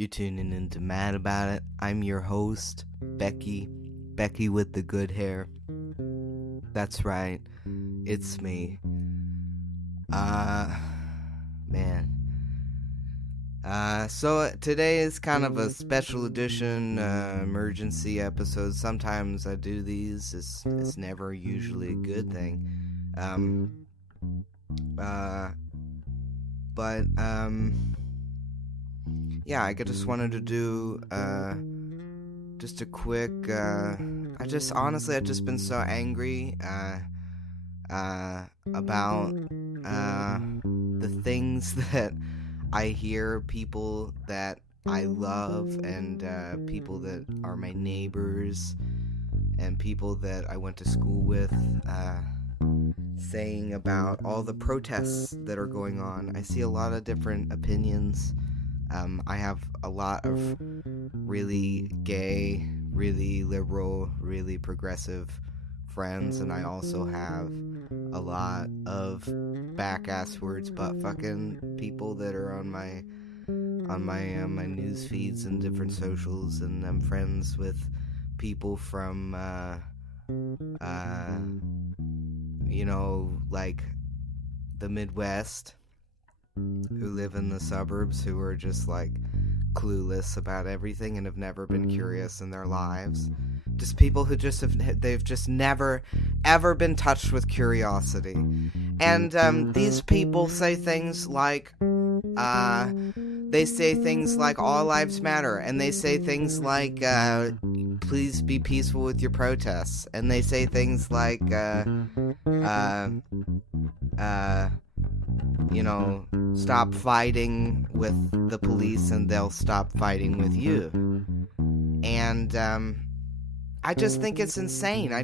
You're tuning in to Mad About It. I'm your host, Becky with the good hair. That's right, it's me. Man. So today is kind of a special edition, emergency episode. Sometimes I do these, it's never usually a good thing. Yeah, I just wanted to do, just a quick, I've just been so angry, about, the things that I hear people that I love and, people that are my neighbors and people that I went to school with, saying about all the protests that are going on. I see a lot of different opinions. I have a lot of really gay, really liberal, really progressive friends, and I also have a lot of back-ass words but fucking people that are on my news feeds and different socials, and I'm friends with people from like the Midwest, who live in the suburbs, who are just like clueless about everything and have never been curious in their lives. Just people who they've just never ever been touched with curiosity. And these people say things like all lives matter, and they say things like please be peaceful with your protests, and they say things like stop fighting with the police and they'll stop fighting with you. And I just think it's insane. I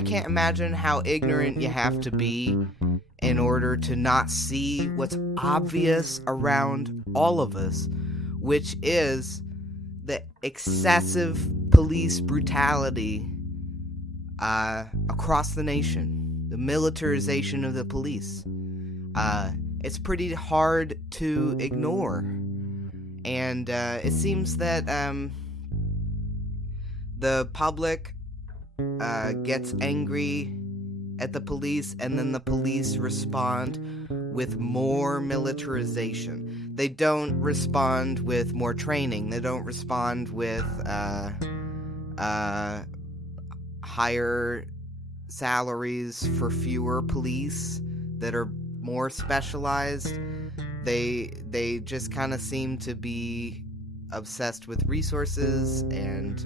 can't imagine how ignorant you have to be in order to not see what's obvious around all of us, which is the excessive police brutality across the nation, the militarization of the police. It's pretty hard to ignore, and it seems that the public gets angry at the police, and then the police respond with more militarization. They don't respond with more training. They don't respond with higher salaries for fewer police that are more specialized. They just kind of seem to be obsessed with resources and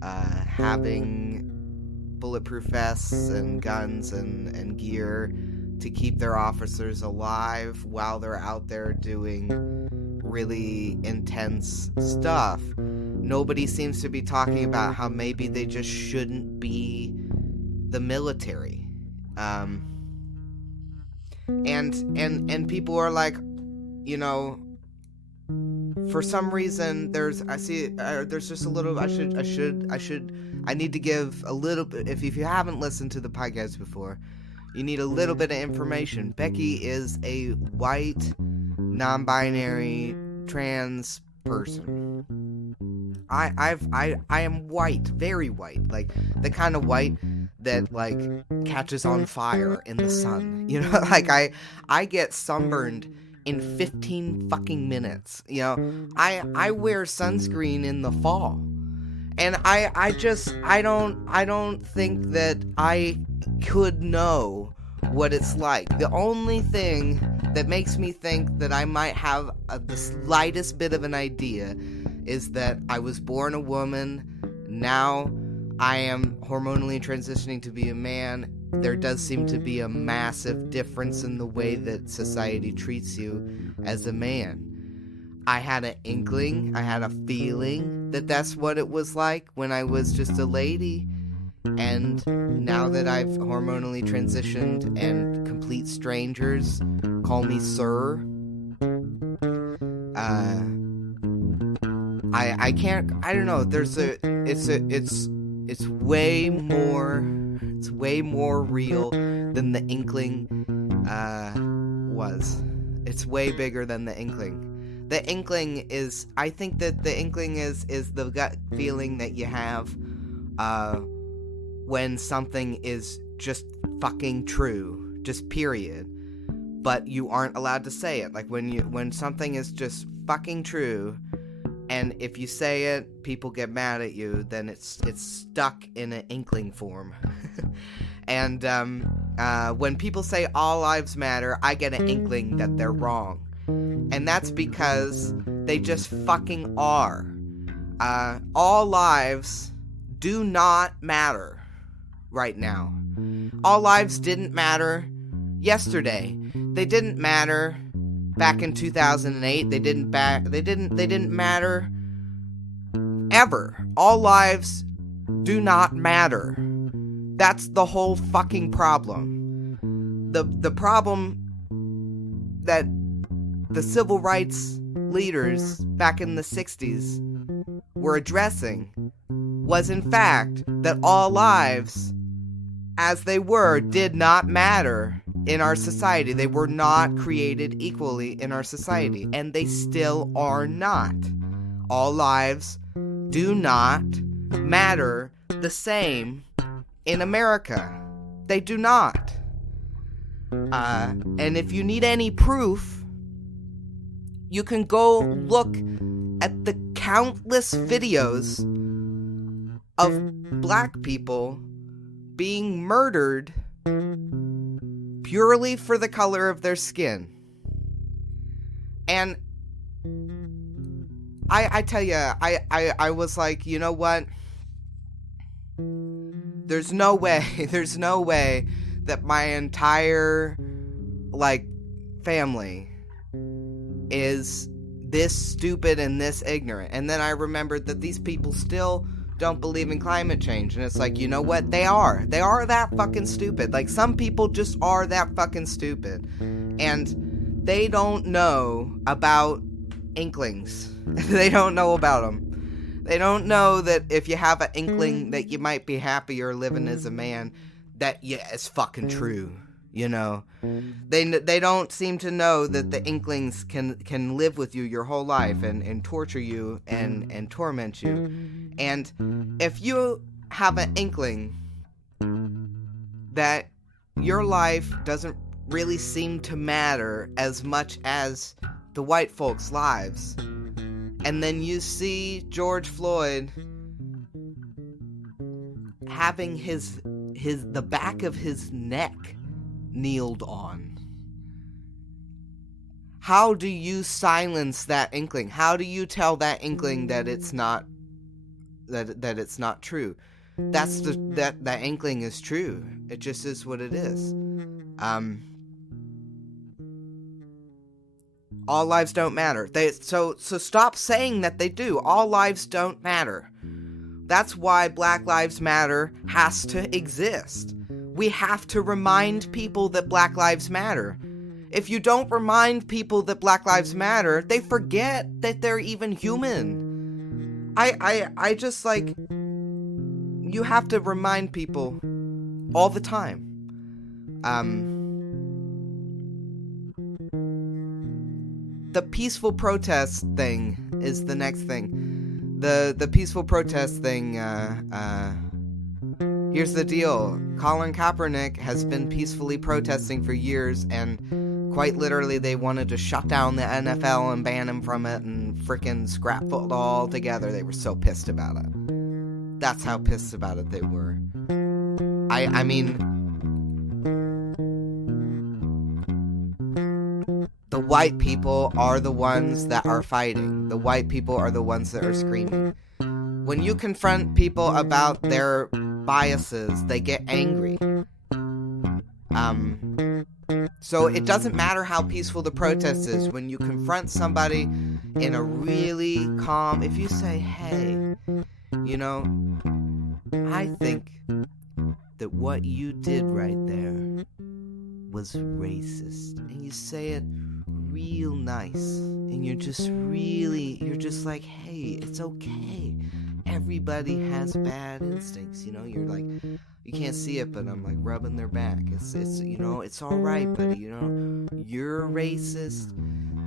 having bulletproof vests and guns and gear to keep their officers alive while they're out there doing really intense stuff. Nobody seems to be talking about how maybe they just shouldn't be the military. And people are like, for some reason there's just a little, I need to give a little bit, if you haven't listened to the podcast before, you need a little bit of information. Becky is a white, non-binary, trans person. I am white, very white, like the kind of white that like catches on fire in the sun. Like I get sunburned in 15 fucking minutes. I wear sunscreen in the fall. And I don't think that I could know what it's like. The only thing that makes me think that I might have the slightest bit of an idea is that I was born a woman. Now I am hormonally transitioning to be a man. There does seem to be a massive difference in the way that society treats you as a man. I had an inkling, I had a feeling that that's what it was like when I was just a lady. And now that I've hormonally transitioned and complete strangers call me sir, I don't know, it's way more real than the inkling was. It's way bigger than the inkling. The inkling is, I think that the inkling is the gut feeling that you have when something is just fucking true, just period. But you aren't allowed to say it. Like when something is just fucking true, and if you say it, people get mad at you, then it's stuck in an inkling form. And when people say all lives matter, I get an inkling that they're wrong. And that's because they just fucking are. All lives do not matter right now. All lives didn't matter yesterday. They didn't matter back in 2008. They didn't matter ever. All lives do not matter. That's the whole fucking problem. The problem that the civil rights leaders back in the 60s were addressing was, in fact, that all lives, as they were, did not matter in our society. They were not created equally in our society, and they still are not. All lives do not matter the same in America. They do not. And if you need any proof, you can go look at the countless videos of black people being murdered purely for the color of their skin. And I tell you, I was like, you know what? There's no way that my entire, family is this stupid and this ignorant. And then I remembered that these people still don't believe in climate change. And it's like, you know what? They are that fucking stupid. Like, some people just are that fucking stupid. And they don't know about inklings. They don't know about them. They don't know that if you have an inkling that you might be happier living as a man, that, yeah, it's fucking true. You know, they don't seem to know that the inklings can live with you your whole life and torture you and torment you. And if you have an inkling that your life doesn't really seem to matter as much as the white folks' lives, and then you see George Floyd having the back of his neck kneeled on, how do you silence that inkling? How do you tell that inkling that it's not that it's not true? That inkling is true. It just is what it is. All lives don't matter. So stop saying that they do. All lives don't matter. That's why Black Lives Matter has to exist. We have to remind people that Black Lives Matter. If you don't remind people that Black Lives Matter, they forget that they're even human. I just, you have to remind people all the time. The peaceful protest thing is the next thing. The peaceful protest thing, here's the deal. Colin Kaepernick has been peacefully protesting for years, and quite literally they wanted to shut down the NFL and ban him from it and frickin' scrap football altogether. They were so pissed about it. That's how pissed about it they were. I mean, the white people are the ones that are fighting. The white people are the ones that are screaming. When you confront people about their biases, they get angry. So it doesn't matter how peaceful the protest is. When you confront somebody in a really calm, if you say, hey, you know, I think that what you did right there was racist, and you say it real nice, and you're just like, hey, it's okay. Everybody has bad instincts, you know. You're like, you can't see it, but I'm like rubbing their back. It's you know, it's all right, buddy. You know, you're racist.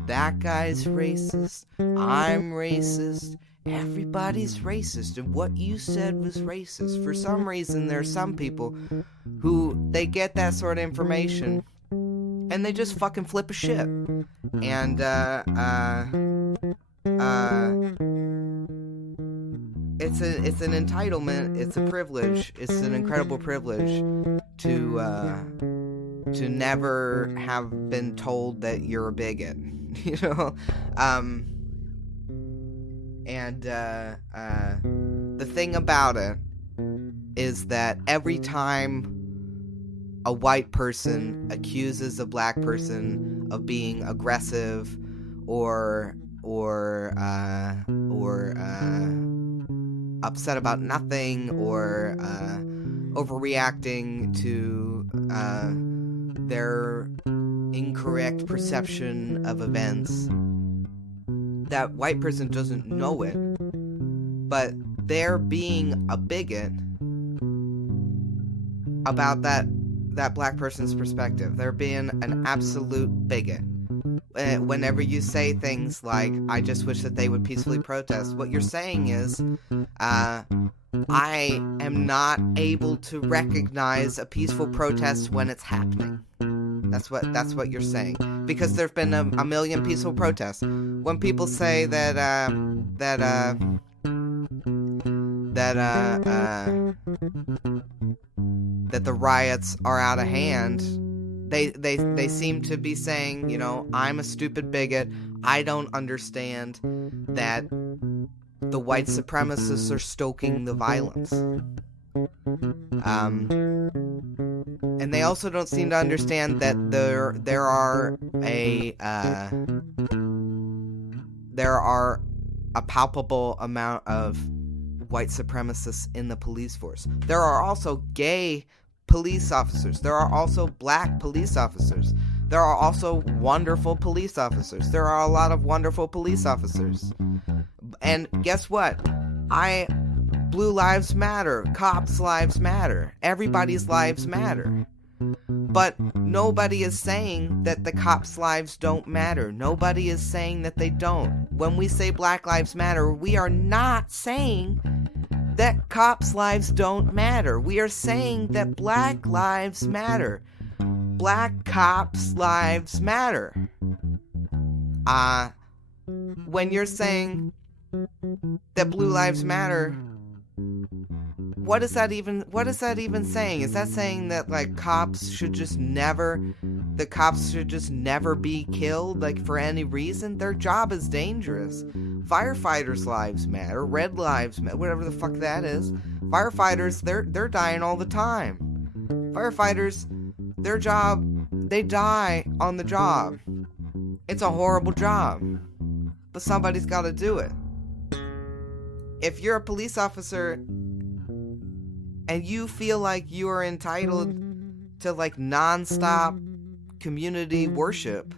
that guy's racist, I'm racist, everybody's racist, and what you said was racist. For some reason, there are some people who, they get that sort of information and they just fucking flip a shit. And it's an entitlement, it's a privilege, it's an incredible privilege to never have been told that you're a bigot, you know. The thing about it is that every time a white person accuses a black person of being aggressive or upset about nothing, or overreacting to their incorrect perception of events, that white person doesn't know it, but they're being a bigot about that black person's perspective. They're being an absolute bigot. Whenever you say things like, I just wish that they would peacefully protest, what you're saying is, I am not able to recognize a peaceful protest when it's happening. That's what you're saying. Because there've been a million peaceful protests. When people say that the riots are out of hand, they seem to be saying, you know, I'm a stupid bigot, I don't understand that the white supremacists are stoking the violence. And they also don't seem to understand that there are a palpable amount of white supremacists in the police force. There are also gay police officers. There are also black police officers. There are also wonderful police officers. There are a lot of wonderful police officers. And guess what? Blue lives matter. Cops' lives matter. Everybody's lives matter. But nobody is saying that the cops' lives don't matter. Nobody is saying that they don't. When we say Black Lives Matter, we are not saying that cops' lives don't matter. We are saying that Black lives matter. Black cops' lives matter. When you're saying that blue lives matter, what is that even saying? Is that saying that, like, cops should just never be killed, like, for any reason? Their job is dangerous. Firefighters' lives matter. Red lives matter. Whatever the fuck that is. Firefighters, they're dying all the time. Firefighters, their job, they die on the job. It's a horrible job, but somebody's got to do it. If you're a police officer and you feel like you are entitled to, like, non-stop community worship,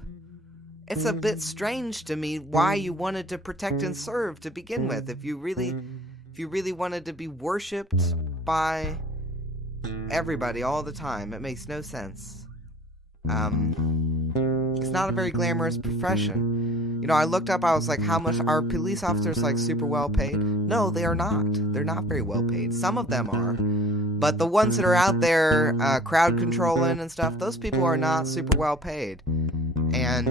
it's a bit strange to me why you wanted to protect and serve to begin with. If you really wanted to be worshipped by everybody all the time, it makes no sense. It's not a very glamorous profession. You know, I looked up, I was like, how much are police officers, like, super well paid? No, they are not. They're not very well paid. Some of them are. But the ones that are out there crowd controlling and stuff, those people are not super well paid. And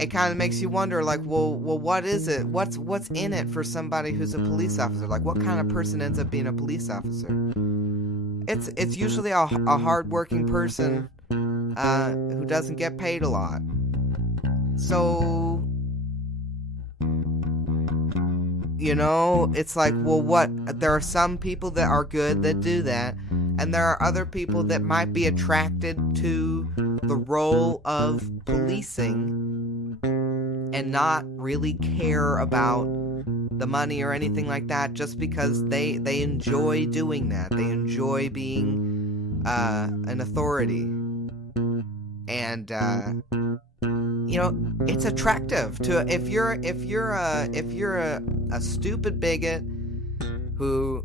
it kind of makes you wonder, like, well, what is it? What's in it for somebody who's a police officer? Like, what kind of person ends up being a police officer? It's usually a hard-working person who doesn't get paid a lot. So, you know, it's like, well, there are some people that are good that do that, and there are other people that might be attracted to the role of policing and not really care about the money or anything like that, just because they enjoy doing that. They enjoy being an authority. And you know, it's attractive to if you're a stupid bigot who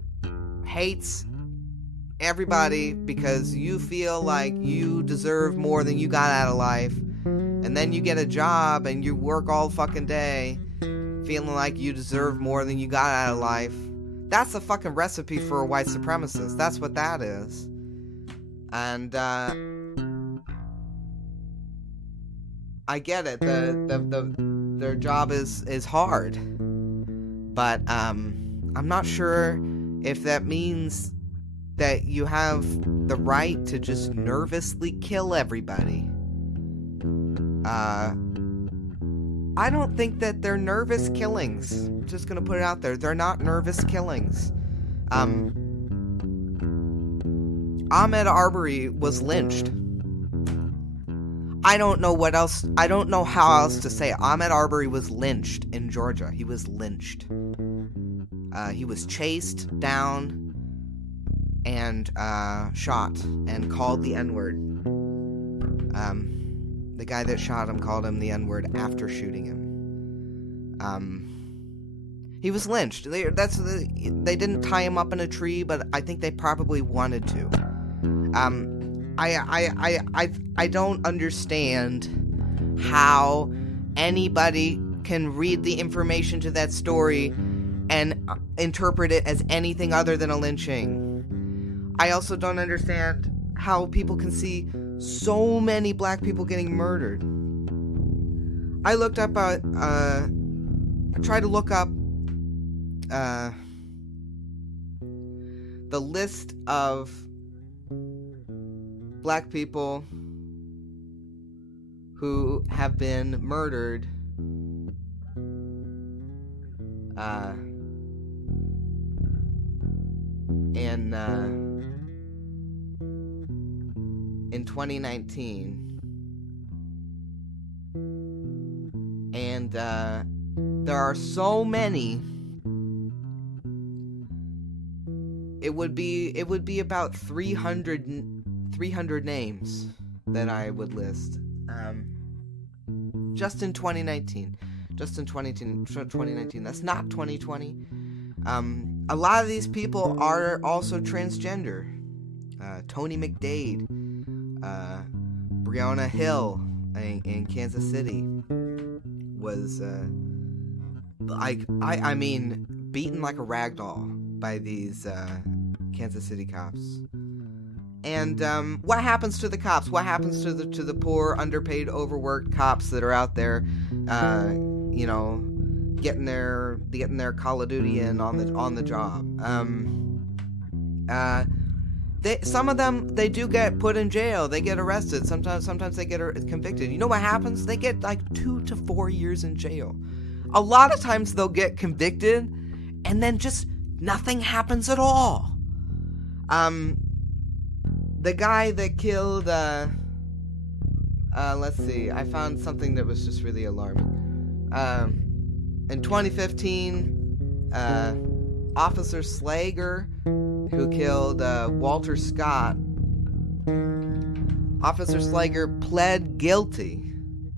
hates everybody because you feel like you deserve more than you got out of life, and then you get a job and you work all fucking day, feeling like you deserve more than you got out of life. That's a fucking recipe for a white supremacist. That's what that is. And, I get it. Their job is hard. But, I'm not sure if that means that you have the right to just nervously kill everybody. I don't think that they're nervous killings. I'm just gonna put it out there. They're not nervous killings. Ahmaud Arbery was lynched. I don't know how else to say it. Ahmaud Arbery was lynched in Georgia. He was lynched. He was chased down and shot and called the N-word. The guy that shot him called him the N-word after shooting him. He was lynched. They didn't tie him up in a tree, but I think they probably wanted to. I don't understand how anybody can read the information to that story and interpret it as anything other than a lynching. I also don't understand how people can see so many black people getting murdered. I looked up, I tried to look up the list of black people who have been murdered in 2019, and there are so many. It would be about 300 names that I would list. Just in 2019. Just in 2019. That's not 2020. A lot of these people are also transgender. Tony McDade, Breonna Hill in Kansas City was I mean beaten like a rag doll by these Kansas City cops. And what happens to the cops? What happens to the poor, underpaid, overworked cops that are out there, getting their Call of Duty in on the job? Some of them, they do get put in jail. They get arrested. Sometimes they get convicted. You know what happens? They get like 2 to 4 years in jail. A lot of times they'll get convicted, and then just nothing happens at all. The guy that killed, let's see, I found something that was just really alarming. In 2015, Officer Slager, who killed Walter Scott, Officer Slager pled guilty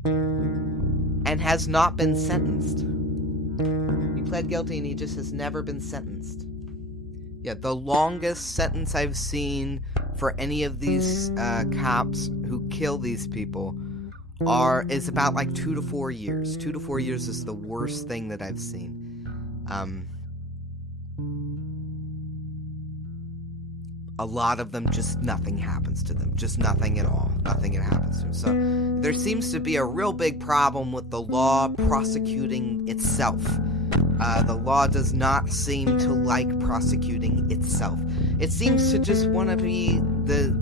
and has not been sentenced. He pled guilty and he just has never been sentenced. Yeah, the longest sentence I've seen for any of these cops who kill these people is about like 2 to 4 years. 2 to 4 years is the worst thing that I've seen. A lot of them, just nothing happens to them. Just nothing at all. Nothing happens to them. So there seems to be a real big problem with the law prosecuting itself. The law does not seem to like prosecuting itself. It seems to just want to be the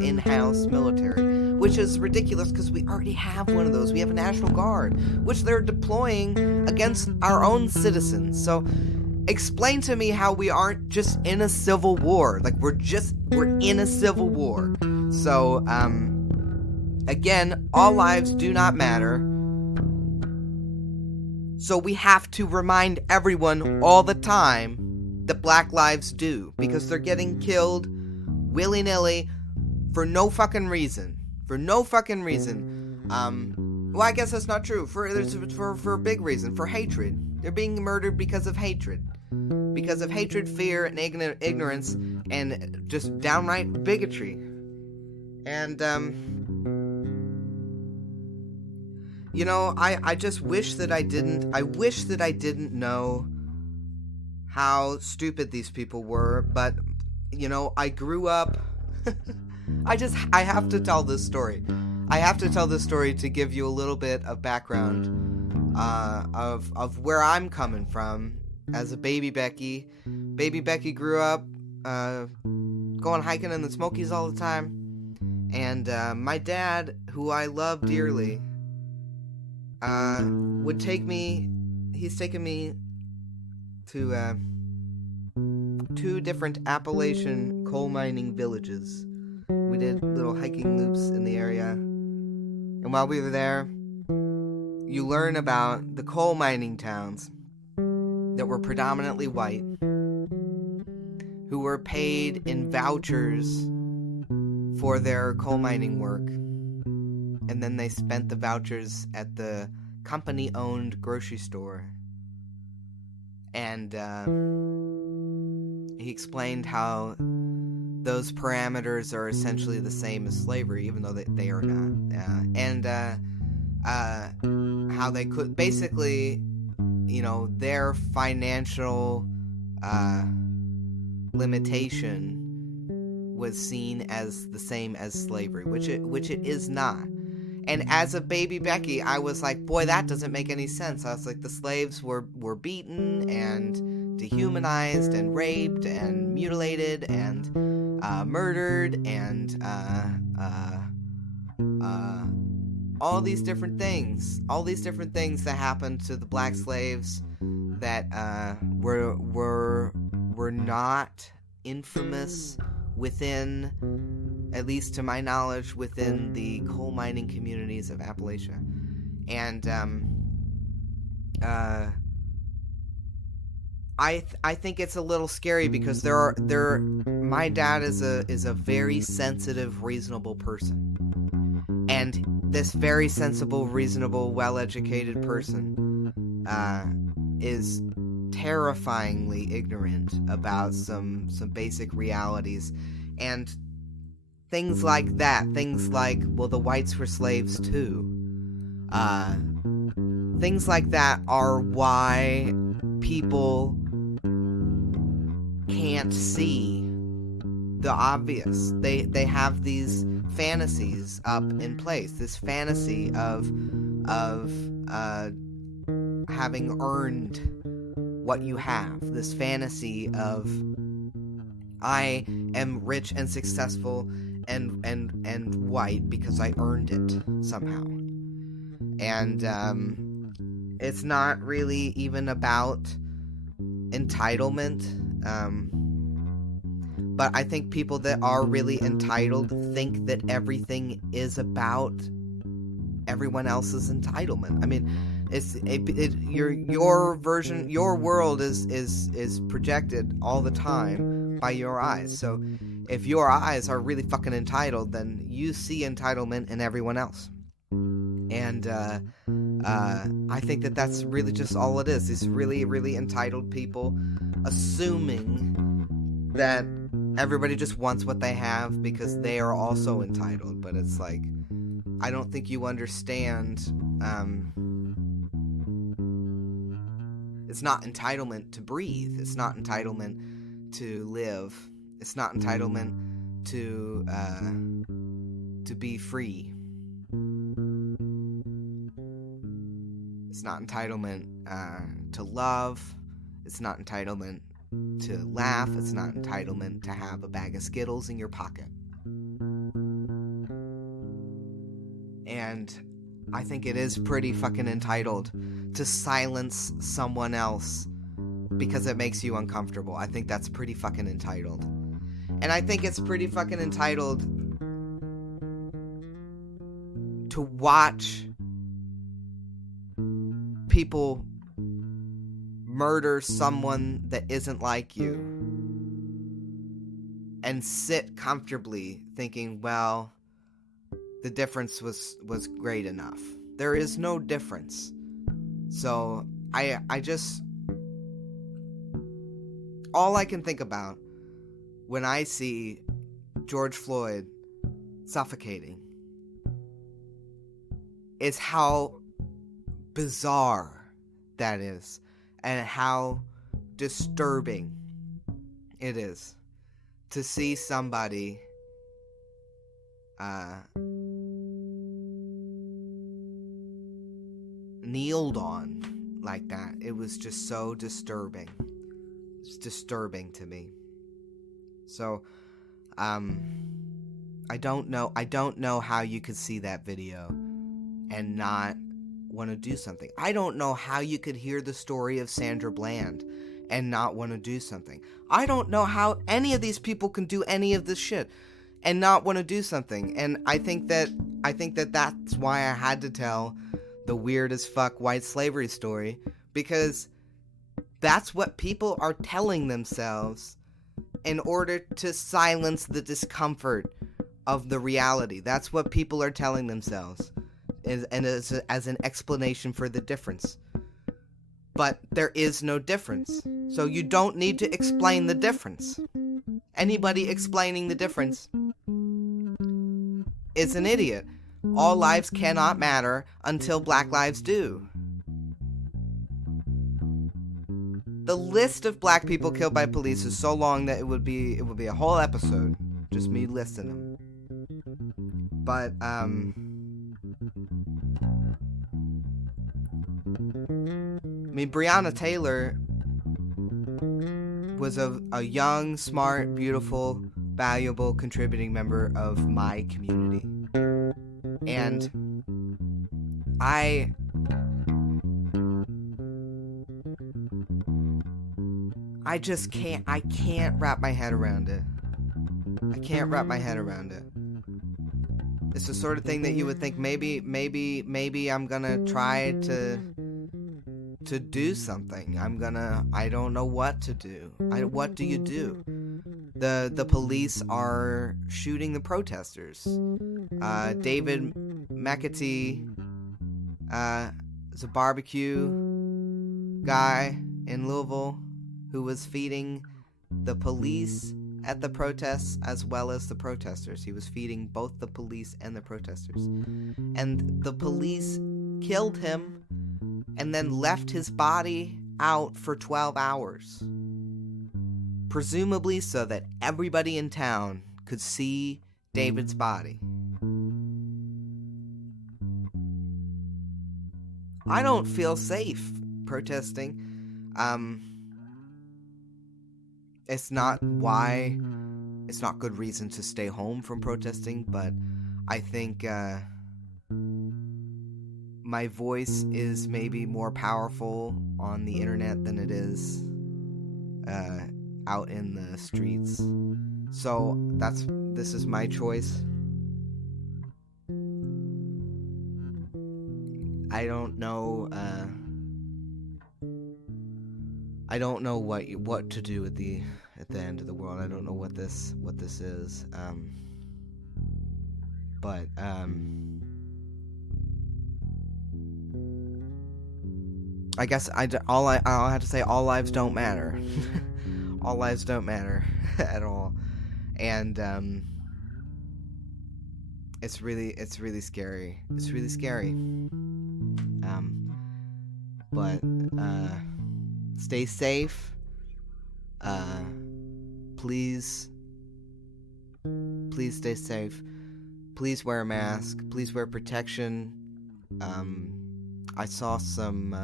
in-house military, which is ridiculous because we already have one of those. We have a National Guard, which they're deploying against our own citizens. So explain to me how we aren't just in a civil war. Like, we're in a civil war. So, again, all lives do not matter. So we have to remind everyone all the time that black lives do, because they're getting killed willy-nilly for no fucking reason. Well, I guess that's not true. For a big reason, for hatred. They're being murdered because of hatred. Because of hatred, fear, and ignorance, and just downright bigotry. And, I just wish that I didn't know how stupid these people were, but, I grew up... I have to tell this story. I have to tell this story to give you a little bit of background of where I'm coming from as a baby Becky. Baby Becky grew up going hiking in the Smokies all the time. And my dad, who I love dearly, would take me... He's taken me to 2 different Appalachian coal mining villages. We did little hiking loops in the area. And while we were there, you learn about the coal mining towns that were predominantly white, who were paid in vouchers for their coal mining work. And then they spent the vouchers at the company-owned grocery store. And he explained how those parameters are essentially the same as slavery, even though they are not. And how they could basically, their financial limitation was seen as the same as slavery, which it is not. And as a baby Becky, I was like, boy, that doesn't make any sense. I was like, the slaves were beaten and dehumanized and raped and mutilated and murdered and all these different things that happened to the black slaves that were not infamous within, at least to my knowledge, within the coal mining communities of Appalachia. And I think it's a little scary because my dad is a very sensitive, reasonable person. And this very sensible, reasonable, well-educated person is terrifyingly ignorant about some basic realities. And things like that, things like, well, the whites were slaves too. Things like that are why people can't see the obvious. They have these fantasies up in place. This fantasy of having earned what you have. This fantasy of, I am rich and successful and white because I earned it somehow. And it's not really even about entitlement. But I think people that are really entitled think that everything is about everyone else's entitlement. I mean, your version, your world is projected all the time by your eyes. So if your eyes are really fucking entitled, then you see entitlement in everyone else. And I think that that's really just all it is. These really, really entitled people assuming that everybody just wants what they have because they are also entitled. But it's like, I don't think you understand. It's not entitlement to breathe. It's not entitlement to live. It's not entitlement to be free. It's not entitlement to love. It's not entitlement to laugh. It's not entitlement to have a bag of Skittles in your pocket. And I think it is pretty fucking entitled to silence someone else because it makes you uncomfortable. I think that's pretty fucking entitled. And I think it's pretty fucking entitled to watch people murder someone that isn't like you and sit comfortably thinking, well, the difference was great enough. There is no difference. So I just, all I can think about when I see George Floyd suffocating is how bizarre that is, and how disturbing it is to see somebody kneeled on like that. It was just so disturbing. It's disturbing to me. So, I don't know how you could see that video and not want to do something. I don't know how you could hear the story of Sandra Bland and not want to do something. I don't know how any of these people can do any of this shit and not want to do something. And I think that that's why I had to tell the weird as fuck white slavery story, because that's what people are telling themselves in order to silence the discomfort of the reality. That's what people are telling themselves, as an explanation for the difference. But there is no difference, so you don't need to explain the difference. Anybody explaining the difference is an idiot. All lives cannot matter until Black lives do. The list of black people killed by police is so long that it would be a whole episode, just me listing them. But I mean, Breonna Taylor was a young, smart, beautiful, valuable, contributing member of my community. And I just can't wrap my head around it. I can't wrap my head around it. It's the sort of thing that you would think maybe I'm gonna try to do something. I don't know what to do. What do you do? The police are shooting the protesters. David McAtee is a barbecue guy in Louisville who was feeding the police at the protests as well as the protesters. He was feeding both the police and the protesters. And the police killed him and then left his body out for 12 hours. Presumably so that everybody in town could see David's body. I don't feel safe protesting. It's not good reason to stay home from protesting, but I think my voice is maybe more powerful on the internet than it is out in the streets. So this is my choice. I don't know what to do at the end of the world. I don't know what this is. But I guess all I have to say, all lives don't matter. All lives don't matter at all. And it's really scary. It's really scary. But stay safe. Please stay safe. Please wear a mask. Please wear protection. I saw some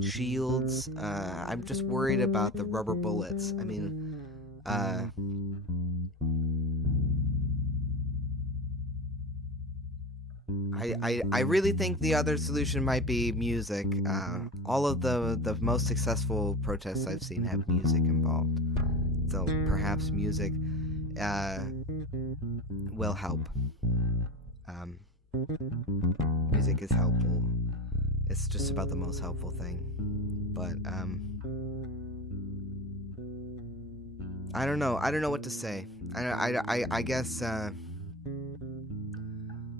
shields. I'm just worried about the rubber bullets. I mean, I really think the other solution might be music. All of the most successful protests I've seen have music involved. So perhaps music will help. Music is helpful. It's just about the most helpful thing. But I don't know what to say. I guess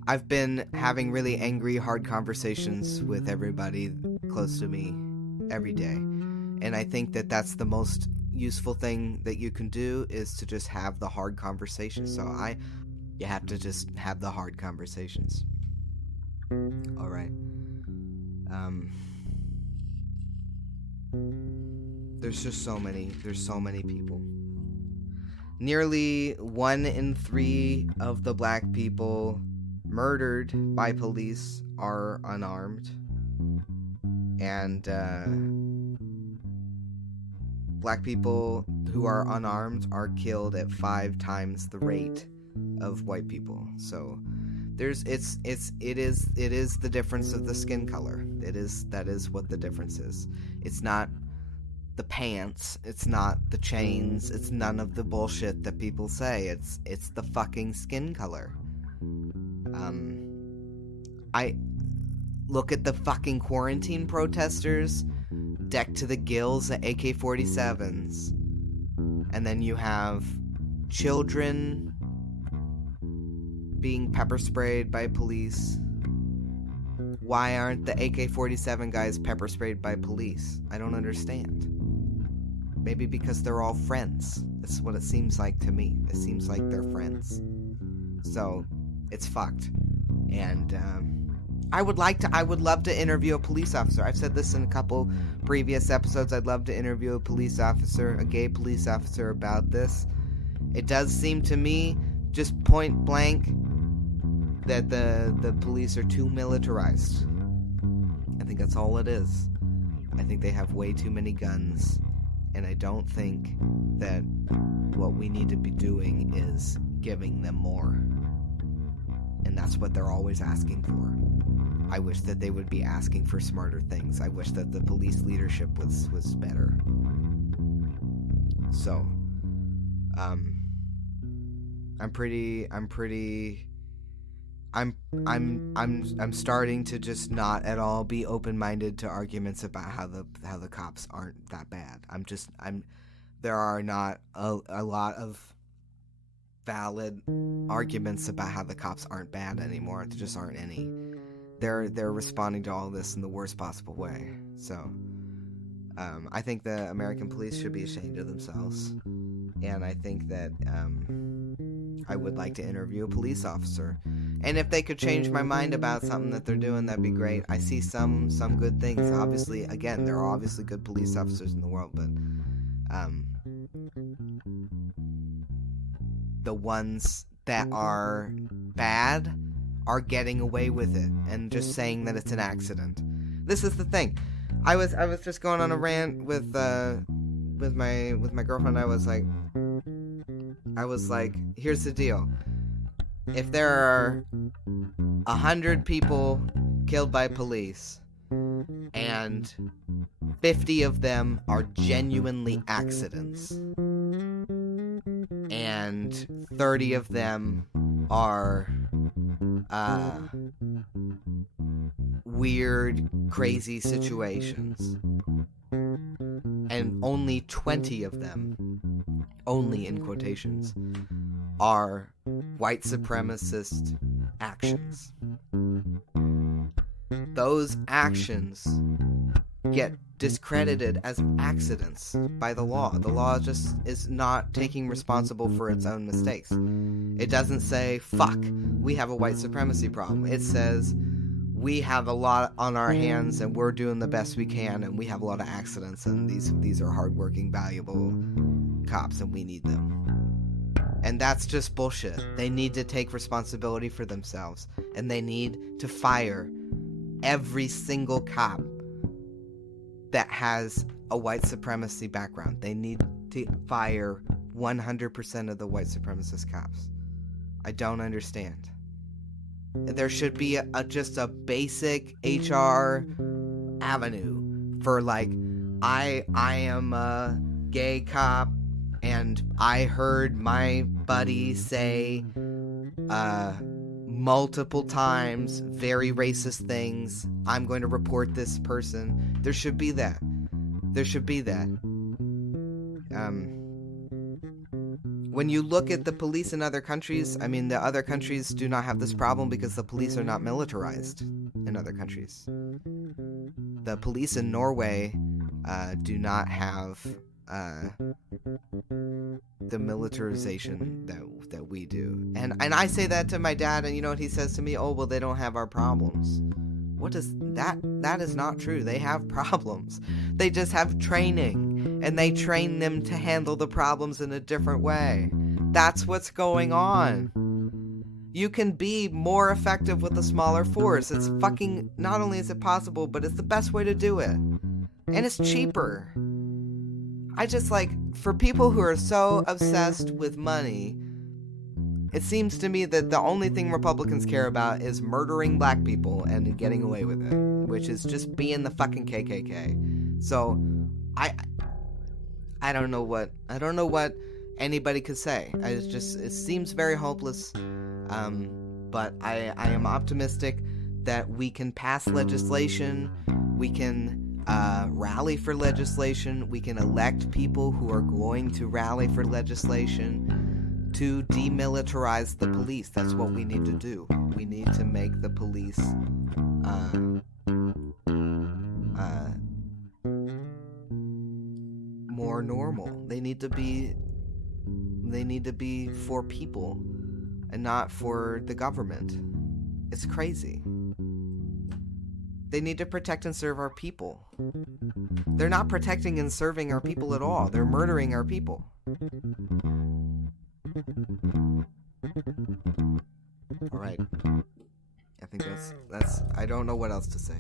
I've been having really angry, hard conversations with everybody close to me every day. And I think that that's the most useful thing that you can do, is to just have the hard conversations. So you have to just have the hard conversations. All right. There's so many people. Nearly 1 in 3 of the black people murdered by police are unarmed. And black people who are unarmed are killed at 5 times the rate of white people. So it is the difference of the skin color. That is what the difference is. It's not the pants, it's not the chains, it's none of the bullshit that people say. It's the fucking skin color. I look at the fucking quarantine protesters decked to the gills at AK-47s. And then you have children being pepper sprayed by police. Why aren't the AK-47 guys pepper sprayed by police? I don't understand. Maybe because they're all friends. That's what it seems like to me. It seems like they're friends. So, it's fucked. And, I would love to interview a police officer. I've said this in a couple previous episodes. I'd love to interview a police officer, a gay police officer, about this. It does seem to me, just point blank, that the police are too militarized. I think that's all it is. I think they have way too many guns. And I don't think that what we need to be doing is giving them more. And that's what they're always asking for. I wish that they would be asking for smarter things. I wish that the police leadership was better. So, I'm starting to just not at all be open-minded to arguments about how the cops aren't that bad. There are not a lot of valid arguments about how the cops aren't bad anymore. There just aren't any. They're responding to all this in the worst possible way. So, I think the American police should be ashamed of themselves, and I think that I would like to interview a police officer. And if they could change my mind about something that they're doing, that'd be great. I see some good things. Obviously, again, there are obviously good police officers in the world, but the ones that are bad are getting away with it and just saying that it's an accident. This is the thing. I was just going on a rant with my girlfriend. I was like, here's the deal. If there are 100 people killed by police and 50 of them are genuinely accidents and 30 of them are weird, crazy situations, and only 20 of them, only in quotations, are white supremacist actions. Those actions get discredited as accidents by the law. The law just is not taking responsible for its own mistakes. It doesn't say, fuck, we have a white supremacy problem. It says, we have a lot on our hands and we're doing the best we can and we have a lot of accidents and these are hardworking, valuable cops and we need them. And that's just bullshit. They need to take responsibility for themselves and they need to fire every single cop that has a white supremacy background. They need to fire 100% of the white supremacist cops. I don't understand. There should be just a basic HR avenue for, like, I am a gay cop and I heard my buddy say multiple times very racist things. I'm going to report this person. There should be that. There should be that. When you look at the police in other countries, I mean, the other countries do not have this problem because the police are not militarized in other countries. The police in Norway do not have the militarization that we do. And I say that to my dad, and you know what he says to me? Oh, well, they don't have our problems. What is that? That is not true. They have problems. They just have training, and they train them to handle the problems in a different way. That's what's going on. You can be more effective with a smaller force. It's fucking, not only is it possible, but it's the best way to do it. And it's cheaper. I just like, for people who are so obsessed with money, it seems to me that the only thing Republicans care about is murdering black people and getting away with it, which is just being the fucking KKK. So, I don't know what anybody could say. It seems very hopeless. But I am optimistic that we can pass legislation, we can rally for legislation, we can elect people who are going to rally for legislation to demilitarize the police. That's what we need to do. We need to make the police more normal. They need to be for people and not for the government. It's crazy. They need to protect and serve our people. They're not protecting and serving our people at all. They're murdering our people. All right. I think that's I don't know what else to say.